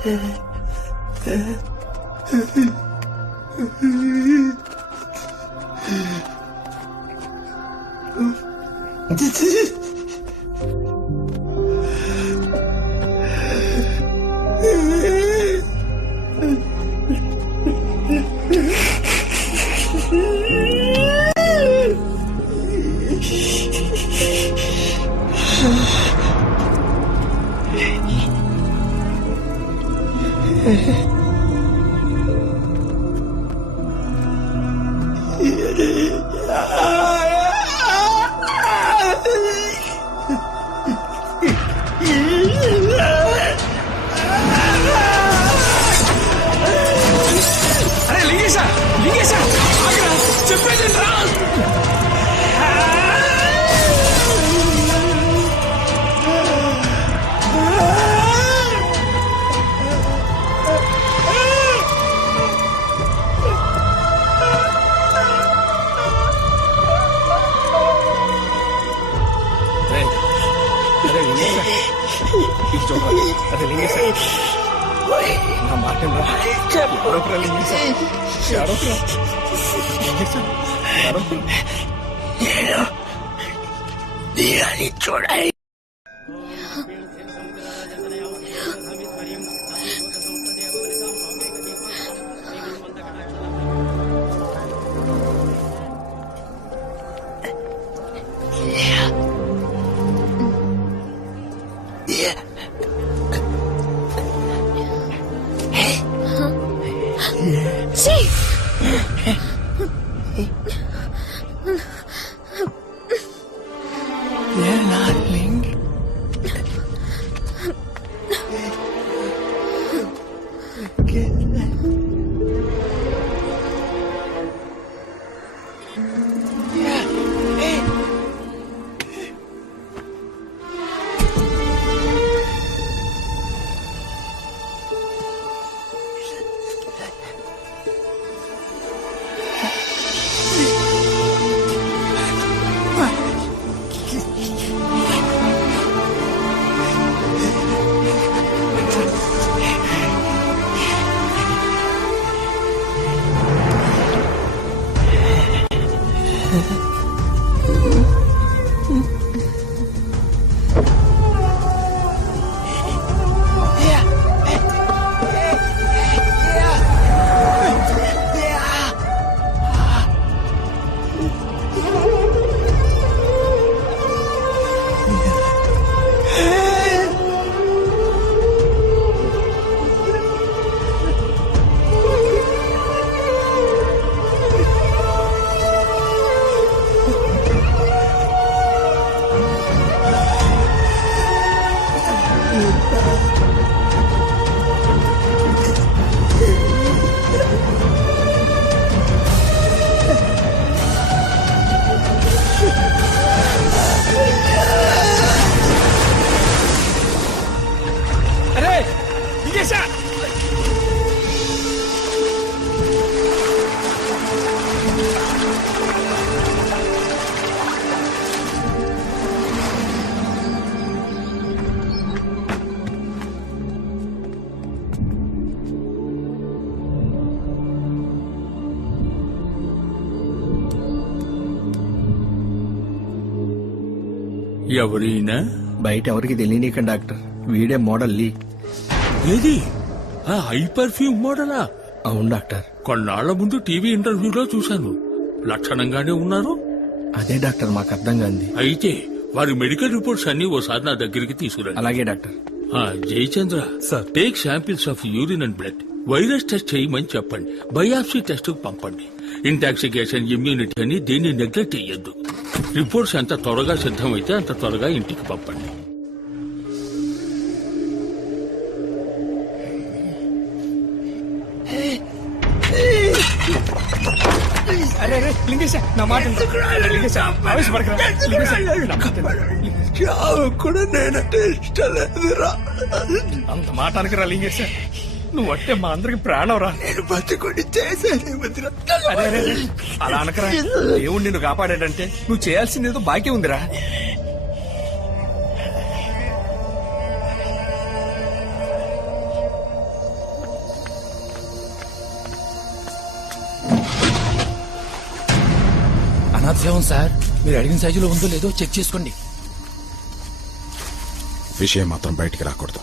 అరే లింగేశా లింగేశా చెప్పేది రా. అరే లింగేశా నా మాట చూడాలి. ఎవరైనా బయట ఎవరికి తెలియని డాక్టర్, వీడే మోడల్ లీ. ఏది ఆ హై పర్ఫ్యూమ్ మోడలా? అవును డాక్టర్. కొన్నాళ్ల ముందు టీవీ ఇంటర్వ్యూలో చూశాను. లక్షణంగానే ఉన్నారు. అదే డాక్టర్ మాకు అర్థం కాంది. అయితే వారి మెడికల్ రిపోర్ట్స్ అన్ని ఓసారి నా దగ్గరికి తీసుకురండి. అలాగే doctor. Jayachandra sir, take samples of urine and blood. Virus test చేయమని చెప్పండి. బయాప్సీ టెస్ట్ పంపండి. ఇంటాక్సికేషన్, ఇమ్యూనిటీ అని దేన్ని నెగ్లెక్ట్ చెయ్యొద్దు. రిపోర్ట్స్ ఎంత త్వరగా సిద్ధమైతే అంత త్వరగా ఇంటికి పంపండి. కూడా నేనంటే ఇష్టం లేదురా. అంత మాట అనకరా లింగేశ. నువ్వు అంటే మా అందరికి ప్రాణం రా. నేను బతుకుని చేసేది అలా అనకరా. దేవుడు నిన్ను కాపాడాడంటే నువ్వు చేయాల్సింది ఏదో బాకీ ఉందిరా. సైజులో ఉంది సార్. మీరు అడిగిన సైజులో ఉందో లేదో చెక్ చేసుకోండి. విషయం మాత్రం బయటికి రాకూడదు.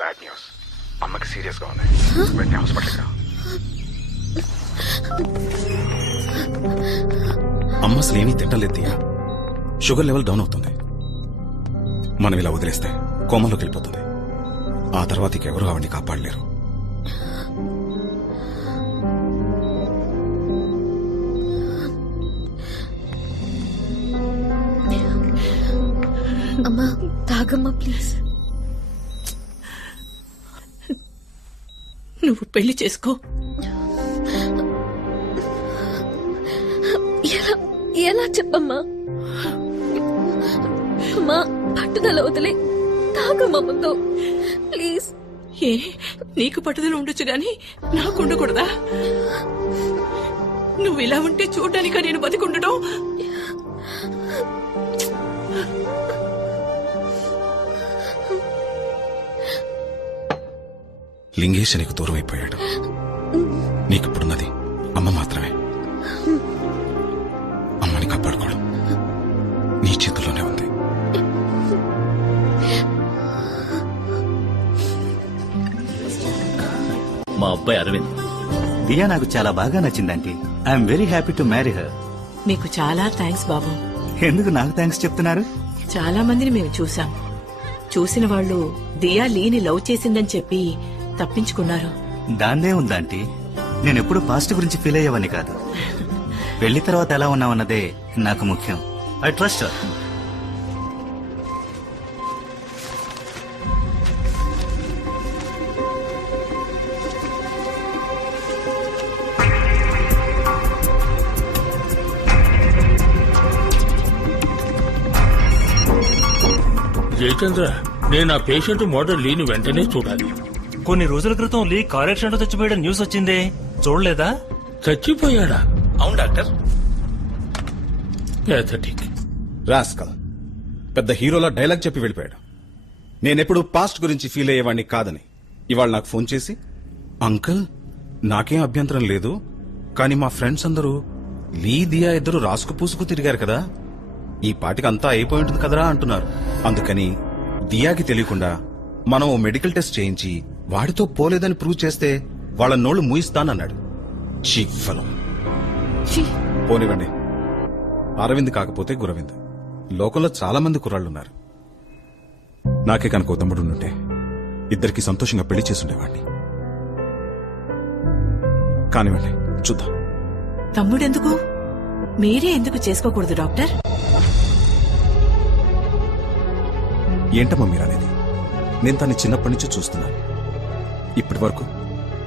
Bad news. అమ్మకి సీరియస్ గా ఉంది. వెంటనే హాస్పిటల్కి రా. అమ్మ అసలు ఏమీ తింటలేదు దియా. షుగర్ లెవెల్ డౌన్ అవుతుంది. మనం ఇలా వదిలేస్తే కోమలోకి వెళ్ళిపోతుంది. ఆ తర్వాత ఇంకెవరూ ఆవిడ్ని కాపాడలేరు. అమ్మా తాగమ్మా ప్లీజ్. నువ్వు పెళ్లి చేసుకో. ఎలా చెప్పమ్మా? అమ్మా పట్టుదల వదిలే తాగమ్మా ముందు ప్లీజ్. ఏ నీకు పట్టుదల ఉండొచ్చు గాని నాకు ఉండకూడదా? నువ్వు ఇలా ఉంటే చూడ్డానిక నేను బతికుండడం? లింగేశ్ నీకు దూరం అయిపోయాడు. నీకిప్పుడున్నది అమ్మ మాత్రమే. అమ్మని కాపాడుకోవడం నీ చేతుల్లోనే ఉంది. మా అబ్బాయి అరవింద్. దియా నాకు చాలా బాగా నచ్చిందంటే. I'm very happy to marry her. మీకు చాలా థ్యాంక్స్ బాబు. ఎందుకు నాకు థ్యాంక్స్ చెప్తున్నారు? చాలా మందిని మేము చూసాం. చూసిన వాళ్ళు దియా లీని లవ్ చేసిందని చెప్పి తప్పించుకున్నారు. దాందే ఉందంటే నేనెప్పుడు పాస్ట్ గురించి ఫీల్ అయ్యేవని కాదు. పెళ్లి తర్వాత ఎలా ఉన్నావన్నదే నాకు ముఖ్యం. I trust her. జయచంద్ర, నేను ఆ పేషెంట్ మోడల్ లీని వెంటనే చూడాలి. కొన్ని రోజుల క్రితం లీ కార్ యాక్సిడెంట్ లో చచ్చిపోయాడని న్యూస్ వచ్చిందే, చూడలేదా? చచ్చిపోయాడా? అవును డాక్టర్. ప్యాథటిక్. రాస్కల్ పెద్ద హీరోలా డైలాగ్ చెప్పి వెళ్ళిపోయాడు. నేనెప్పుడు పాస్ట్ గురించి ఫీల్ అయ్యేవాడిని కాదని ఇవాళ నాకు ఫోన్ చేసి, అంకుల్ నాకేం అభ్యంతరం లేదు, కానీ మా ఫ్రెండ్స్ అందరూ లీ దియా ఇద్దరు రాసుకు పూసుకు తిరిగారు కదా, ఈ పాటికి అంతా అయిపోయి ఉంటుంది కదరా అంటున్నారు. అందుకని దియాకి తెలియకుండా మనం ఓ మెడికల్ టెస్ట్ చేయించి వాడితో పోలేదని ప్రూవ్ చేస్తే వాళ్ళ నోళ్లు మూయిస్తానన్నాడు. చీఫలం పోనివ్వండి. అరవింద్ కాకపోతే గురవింద్. లోకంలో చాలా మంది కుర్రాళ్లున్నారు. నాకే కనుక తమ్ముడు ఉంటే ఇద్దరికి సంతోషంగా పెళ్లి చేసుండేవాడిని. కానివ్వండి, చూద్దాం. తమ్ముడెందుకు? మీరే ఎందుకు చేసుకోకూడదు డాక్టర్? ఏంటమ్మా మీరనేది? నేను తన్ని చిన్నప్పటి నుంచి చూస్తున్నాను. ఇప్పటి వరకు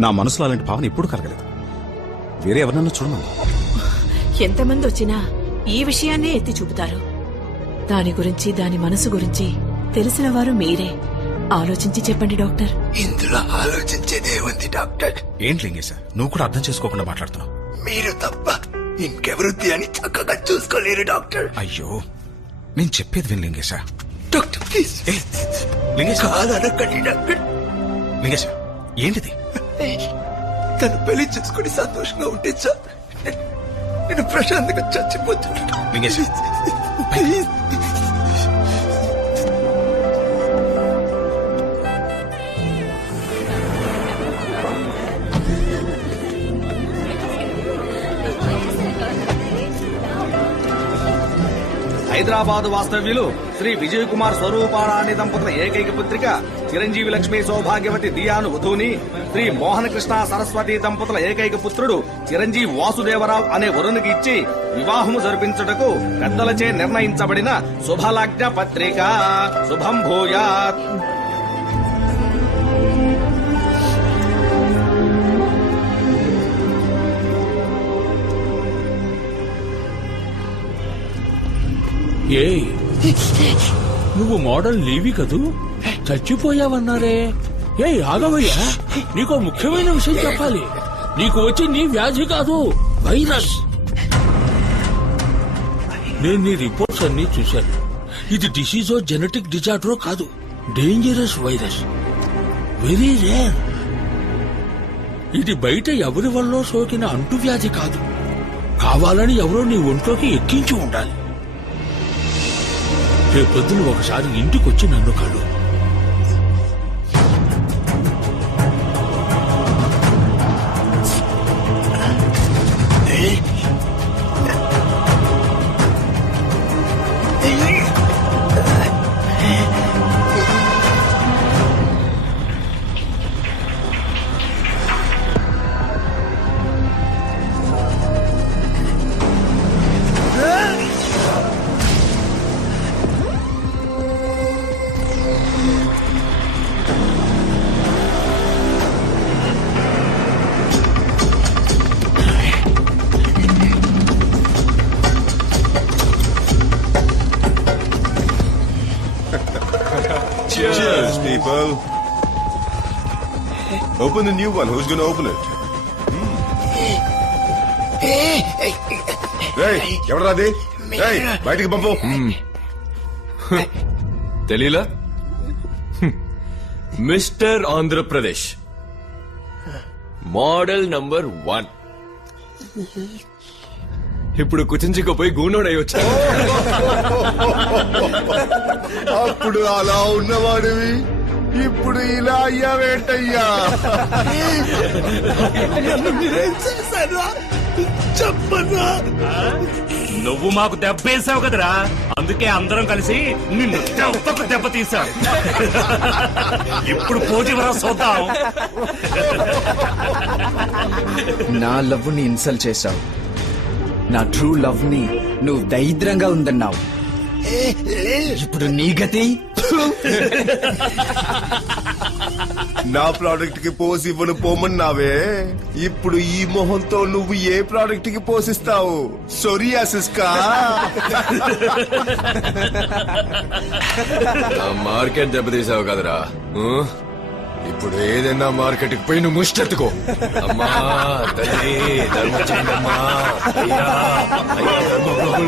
నా మనసులో అలాంటి భావన ఎప్పుడు కలగలేదు. వేరే ఎవరన్నా చూడమన్నా. ఎంతమంది వచ్చినా ఈ విషయాన్నే ఎత్తి చూపుతారు. దాని గురించి, దాని మనసు గురించి తెలిసిన వారు మీరే. ఆలోచించి చెప్పండి డాక్టర్. ఇందులో ఆలోచించేదే ఉంది డాక్టర్. ఏంటి లింగేశ, నువ్వు కూడా అర్థం చేసుకోకుండా మాట్లాడుతున్నావు. మీరు తప్ప ఇంకెవరు అని చక్కగా చూసుకోలేరు డాక్టర్. అయ్యో, నేను చెప్పేది విను లింగేశ. Doctor please. లింగేశ, కాదనకండి డాక్టర్. లింగేశ ఏంటిది? తను పెళ్లి చేసుకుని సంతోషంగా ఉంటే చాలు. నేను ప్రశాంతంగా చచ్చిపోతున్నాను. హైదరాబాద్ వాస్తవ్యులు శ్రీ విజయ్ కుమార్ స్వరూపారాణి దంపతుల ఏకైక పుత్రిక చిరంజీవి లక్ష్మి సౌభాగ్యవతి దియాను వధువుని, శ్రీ మోహన కృష్ణ సరస్వతి దంపతుల ఏకైక పుత్రుడు చిరంజీవి వాసుదేవరావు అనే వరునికి ఇచ్చి వివాహము జరిపించుటకు పెద్దలచే నిర్ణయించబడిన శుభలగ్న పత్రిక. శుభం భూయాత్. ఏయ్, నువ్వు మోడల్ లీవి కదూ, చచ్చిపోయావన్నారే. ఏయ్ ఆగవయ్యా, నీకో ముఖ్యమైన విషయం చెప్పాలి. నీకు వచ్చి నీ వ్యాధి కాదు, వైరస్. నేను నీ రిపోర్ట్స్ అన్ని చూశాను. ఇది డిసీజో జెనెటిక్ డిజార్డరో కాదు, డేంజరస్ వైరస్, వెరీ రేర్. ఇది బయట ఎవరి వల్ల సోకిన అంటువ్యాధి కాదు. కావాలని ఎవరో నీ ఒంట్లోకి ఎక్కించి ఉండాలి. రేపొద్దున ఒకసారి ఇంటికొచ్చి నన్ను కలు. Cheers, people. Open the new one. Who's going to open it? Hey, ఎవరాది? Hey, బయటికి పంపు. తెలీలా? Mister Andhra Pradesh model number 1. ఇప్పుడు కుచించుకుపోయి గూనోడై వచ్చా. అప్పుడు అలా ఉన్నవాడివి, ఇప్పుడు ఇలా అయ్యావేంటయ్యా? చెప్పరా? నువ్వు మాకు దెబ్బేసావు కదరా, అందుకే అందరం కలిసి నిన్ను దెబ్బకు దెబ్బ తీసాం. ఇప్పుడు పోటీవరా చూద్దాం. నా లవ్ ని ఇన్సల్ట్ చేశావు, నా ట్రూ లవ్ ని నువ్వు దరిద్రంగా ఉందన్నావు. ఇప్పుడు నీ గతి. నా ప్రోడక్ట్ కి పోసి ఇవ్వను పోమన్నావే, ఇప్పుడు ఈ మొహంతో నువ్వు ఏ ప్రోడక్ట్ కి పోసిస్తావు? సోరియాసిస్ కా? మార్కెట్ దెబ్బతీసావు కదరా. ఇప్పుడు ఏదైనా మార్కెట్ కి పోయి నువ్వు ముష్టెత్తుకో. అమ్మా తల్లి ధర్మం చేయండి అమ్మా. అయ్యా, అయ్యా ధర్మం